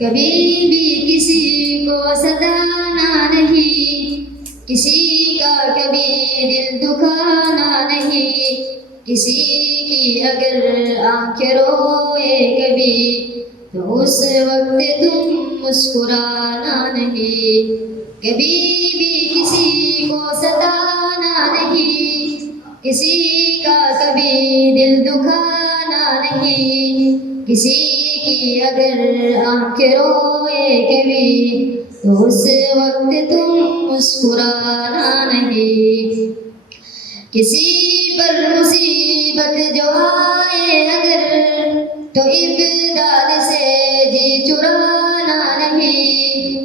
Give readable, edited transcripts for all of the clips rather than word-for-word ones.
کبھی بھی کسی کو ستانا نہیں، کسی کا کبھی دل دکھانا نہیں، کسی کی اگر آنکھیں روئے کبھی تو اس وقت تم مسکرانا نہیں۔ کبھی بھی کسی کو ستانا نہیں، کسی کا کبھی دل دکھانا نہیں، کسی کی اگر آنکھیں روئے کبھی تو اس وقت تم مسکرانا نہیں۔ کسی پر مصیبت جو آئے اگر تو امداد سے جی چرانا نہیں،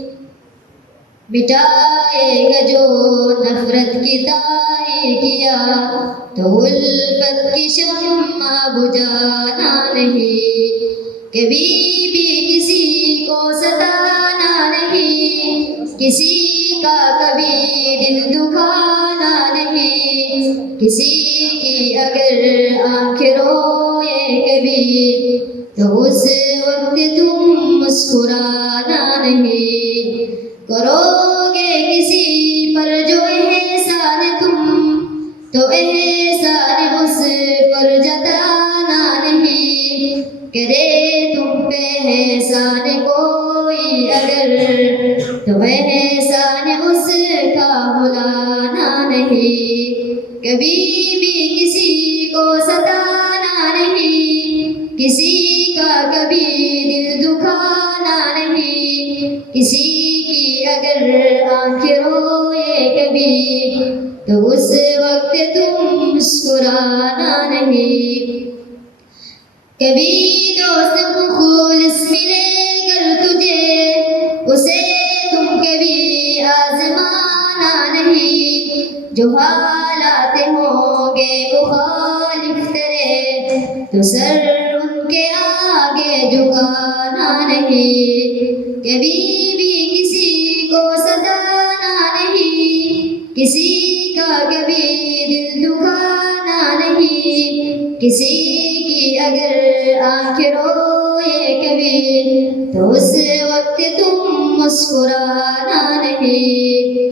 مٹائے گا جو نفرت کی تاریکیاں تو الفت کی شمع بجھانا نہیں۔ کبھی بھی کسی کو ستانا نہیں، کسی کا کبھی دل دکھانا نہیں، کسی کی اگر آنکھیں روئے کبھی تو اس وقت تم مسکرانا نہیں۔ کرو گے کسی پر جو احسان تم تو احسان اس پر جتانا نہیں، کرے تم پہ احسان کوئی اگر تو احسان اس کا بھلانا نہیں۔ کبھی بھی کسی کو ستانا نہیں، کسی کا کبھی دل دکھانا نہیں، کسی کی اگر آنکھیں روئے کبھی تو اس وقت تم مسکرانا نہیں۔ کبھی دوست مخلص ملے گر تجھے اسے تم کبھی آزمانا نہیں، جو حالات ہوں گے مخالف تیرے تو سر ان کے آگے جھکانا نہیں۔ کبھی بھی کسی کو ستانا نہیں، کسی کا کبھی دل دکھانا نہیں، کسی کی اگر آنکھیں روئے کبھی تو اس وقت تم مسکرانا نہیں۔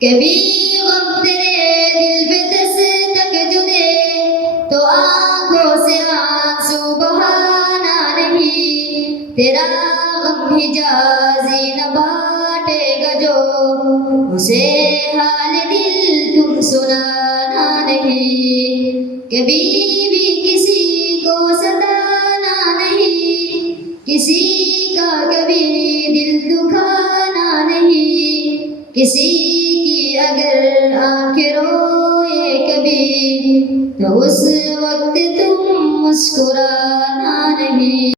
کبھی غم تیرے دل پہ دستک جو دے تو آنکھوں سے آنسو بہانا نہیں، تیرا غم حجازی نہ بانٹے گا جو اسے حال دل تم سنانا نہیں۔ کبھی بھی کسی کو ستانا نہیں، کسی کا کبھی دل دکھانا نہیں، کسی کی اگر آنکھیں روئے کبھی تو اس وقت تم مسکرانا